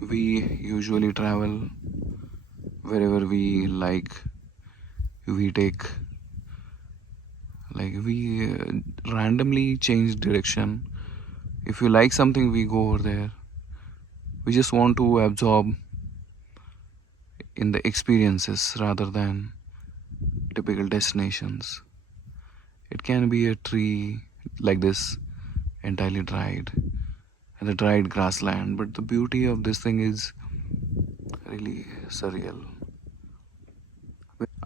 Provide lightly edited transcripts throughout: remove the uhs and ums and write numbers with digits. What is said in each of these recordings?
We usually travel wherever we like. We take, like, we randomly change direction. If we like something, we go over there. We just want to absorb in the experiences rather than typical destinations. It can be a tree like this, entirely dried, and the dried grassland, but the beauty of this thing is really surreal.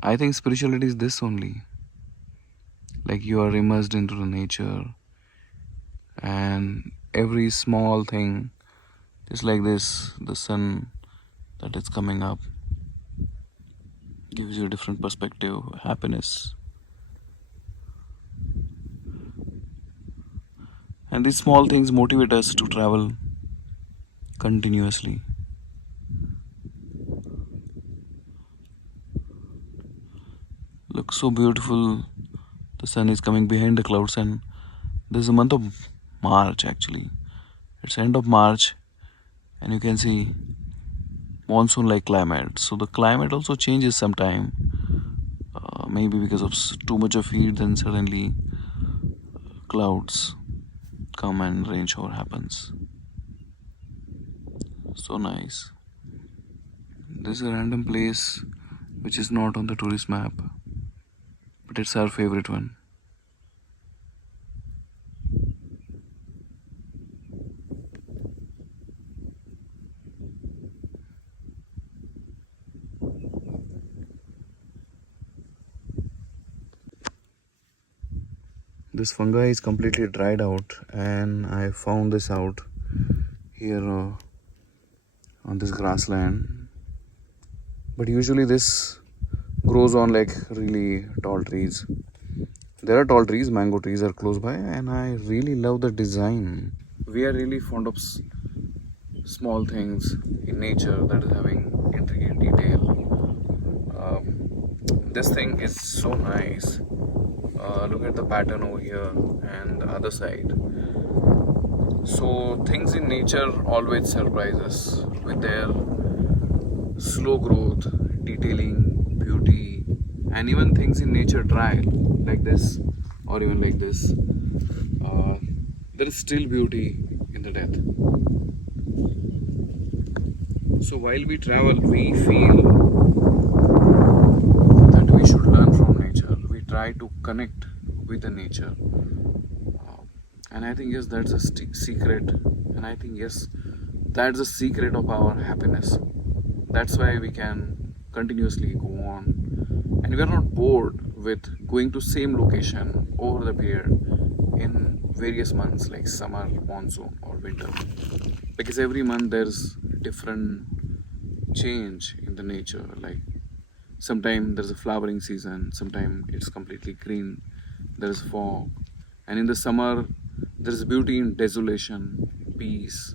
I think spirituality is this only. Like, you are immersed into the nature, and every small thing, just like this, the sun that is coming up, gives you a different perspective, happiness. And these small things motivate us to travel continuously. Looks so beautiful. The sun is coming behind the clouds, and this is the month of March actually. It's end of March, and you can see monsoon like climate. So the climate also changes sometime. Maybe because of too much of heat, then suddenly clouds come and rain shower happens. So nice. This is a random place which is not on the tourist map, but it's our favorite one. This fungi is completely dried out, and I found this out here on this grassland. But usually this grows on like really tall trees. There are tall trees, mango trees are close by, and I really love the design. We are really fond of small things in nature that is having intricate detail. This thing is so nice. Look at the pattern over here and the other side. So things in nature always surprise us with their slow growth, detailing, beauty, and even things in nature dry like this or even like this. There is still beauty in the death. So while we travel, we feel that we should learn from nature. We try to connect with the nature. And I think, yes, that's a secret. And I think, yes, that's the secret of our happiness. That's why we can continuously go on. And we are not bored with going to same location over the period in various months like summer, monsoon or winter. Because every month there's different change in the nature. Like, sometimes there's a flowering season, sometimes it's completely green, there's fog, and in the summer there's beauty in desolation, peace,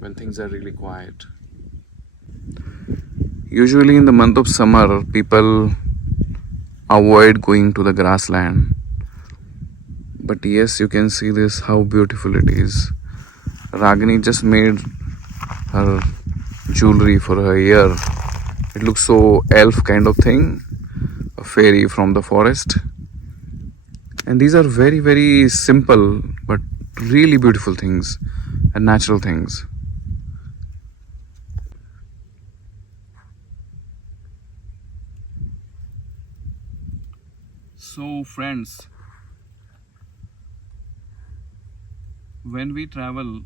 when things are really quiet. Usually in the month of summer, people avoid going to the grassland. But yes, you can see this, how beautiful it is. Raginee just made her jewelry for her ear. It looks so elf kind of thing, a fairy from the forest. And these are very, very simple but really beautiful things and natural things. So, friends, when we travel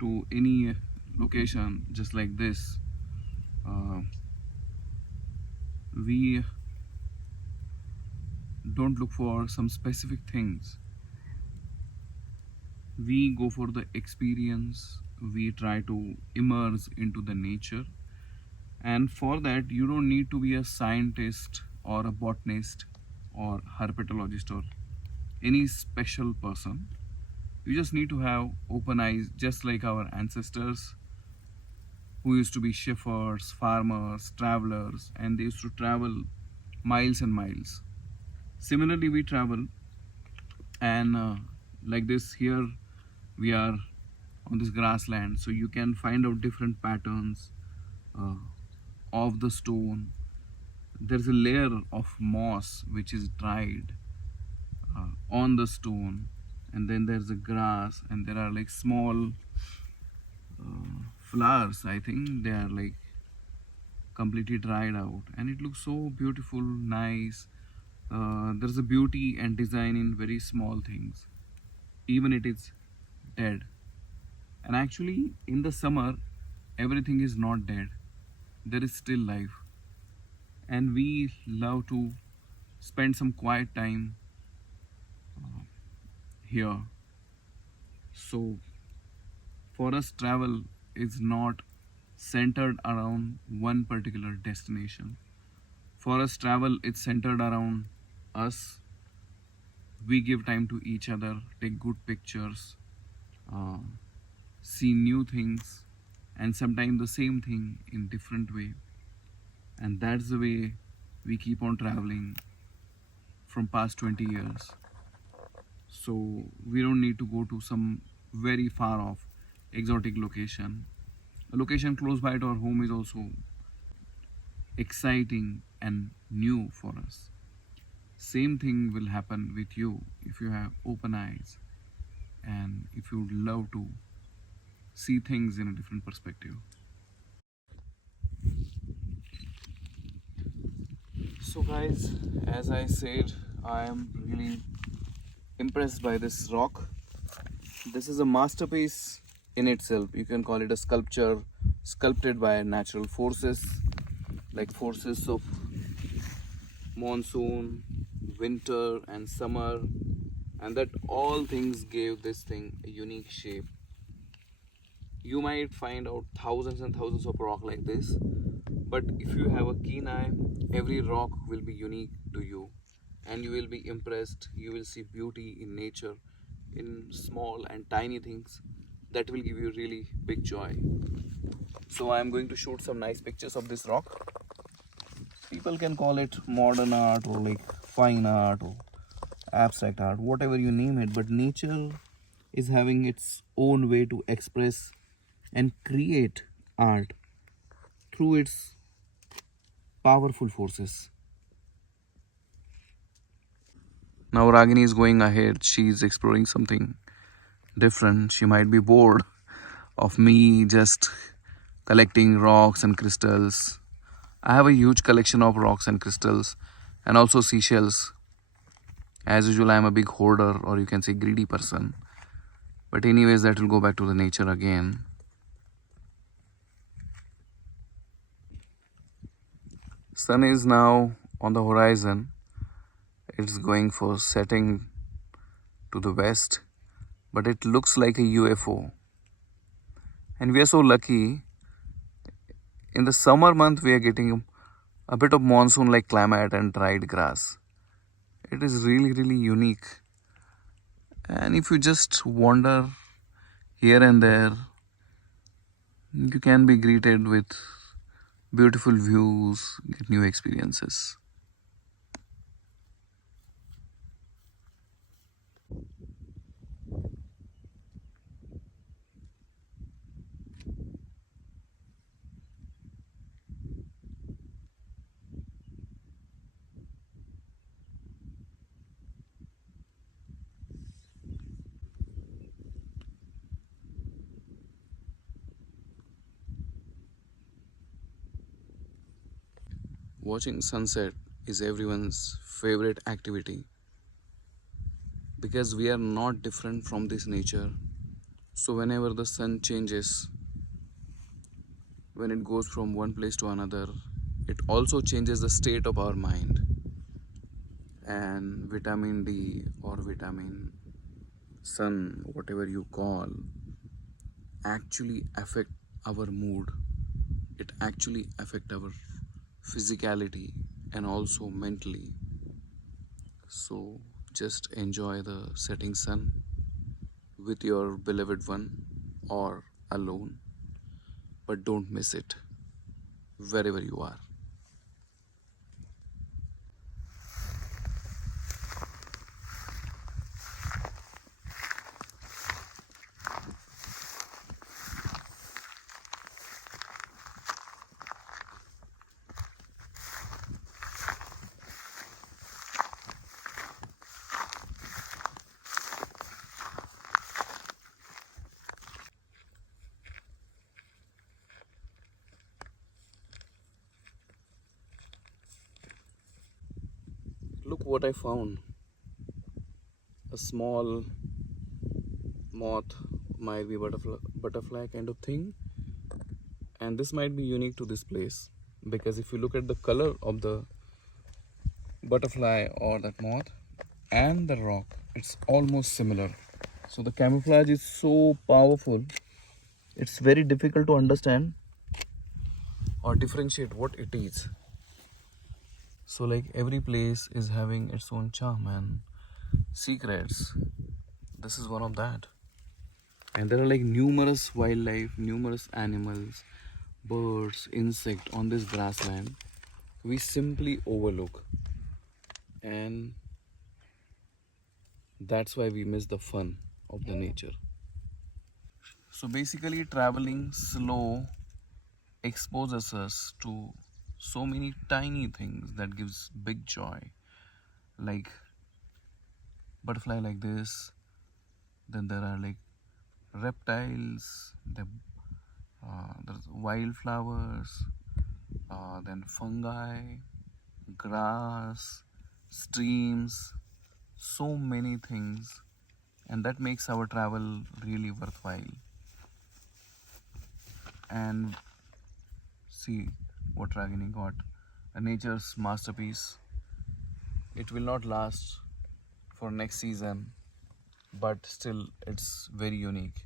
to any location just like this, uh, we don't look for some specific things. We go for the experience. We try to immerse into the nature, and for that you don't need to be a scientist or a botanist or herpetologist or any special person. You just need to have open eyes, just like our ancestors who used to be shepherds, farmers, travelers, and they used to travel miles and miles. Similarly, we travel, and like this, here we are on this grassland, so you can find out different patterns uh, of the stone. There's a layer of moss which is dried on the stone, and then there's a grass, and there are like small flowers. I think they are like completely dried out, and it looks so beautiful, nice. There's a beauty and design in very small things, even it is dead. And actually in the summer everything is not dead, there is still life, and we love to spend some quiet time here. So for us, travel is not centered around one particular destination. For us, travel is centered around us. We give time to each other, take good pictures, uh, see new things, and sometimes the same thing in different way. And that's the way we keep on traveling from past 20 years. So we don't need to go to some very far off exotic location. A location close by to our home is also exciting and new for us. Same thing will happen with you if you have open eyes and if you would love to see things in a different perspective. So guys, as I said, I am really impressed by this rock. This is a masterpiece in itself. You can call it a sculpture sculpted by natural forces, like forces of monsoon, winter and summer, and that all things gave this thing a unique shape. You might find out thousands and thousands of rock like this, but if you have a keen eye, every rock will be unique to you, and you will be impressed. You will see beauty in nature, in small and tiny things that will give you really big joy. So I am going to shoot some nice pictures of this rock. People can call it modern art or like fine art or abstract art, whatever you name it, but nature is having its own way to express and create art through its powerful forces. Now Ragini is going ahead. She is exploring something different. She might be bored of me just collecting rocks and crystals. I have a huge collection of rocks and crystals and also seashells. As usual, I am a big hoarder, or you can say greedy person. But anyways, that will go back to the nature again. Sun is now on the horizon. It's going for setting to the west, but it looks like a UFO. And we are so lucky. In the summer month, we are getting a bit of monsoon like climate and dried grass. It is really, really unique. And if you just wander here and there, you can be greeted with beautiful views, get new experiences. Watching sunset is everyone's favorite activity because we are not different from this nature. So whenever the sun changes, when it goes from one place to another, it also changes the state of our mind. And vitamin D or vitamin sun, whatever you call, actually affect our mood. It actually affect our physicality and also mentally. So just enjoy the setting sun with your beloved one or alone, but don't miss it wherever you are. what I found. A small moth, might be butterfly kind of thing, and this might be unique to this place, because if you look at the color of the butterfly or that moth and the rock, it's almost similar. So the camouflage is so powerful, it's very difficult to understand or differentiate what it is. So like every place is having its own charm and secrets. This is one of that. And there are like numerous wildlife, numerous animals, birds, insects on this grassland we simply overlook. And that's why we miss the fun of the nature. So basically traveling slow exposes us to so many tiny things that gives big joy, like butterfly like this. Then there are like reptiles, there's wildflowers, then fungi, grass, streams, so many things, and that makes our travel really worthwhile. And see what Raginee got, a nature's masterpiece. It will not last for next season, but still it's very unique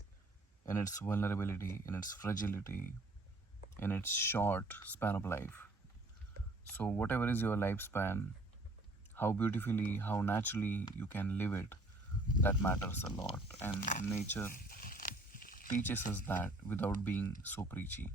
in its vulnerability, in its fragility, in its short span of life. So whatever is your lifespan, how beautifully, how naturally you can live it, that matters a lot. And nature teaches us that without being so preachy.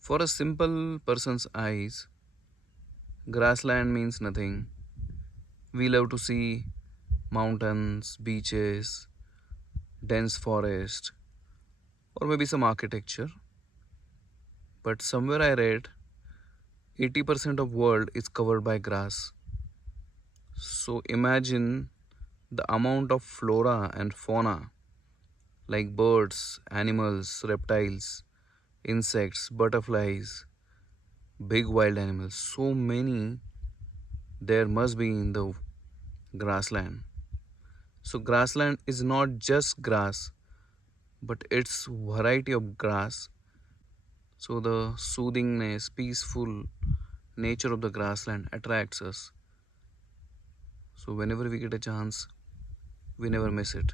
For a simple person's eyes, grassland means nothing. We love to see mountains, beaches, dense forest, or maybe some architecture. But somewhere I read 80% of world is covered by grass. So imagine the amount of flora and fauna, like birds, animals, reptiles, insects, butterflies, big wild animals. So many there must be in the grassland. So grassland is not just grass, but it's variety of grass. So the soothingness, peaceful nature of the grassland attracts us. So whenever we get a chance, we never miss it.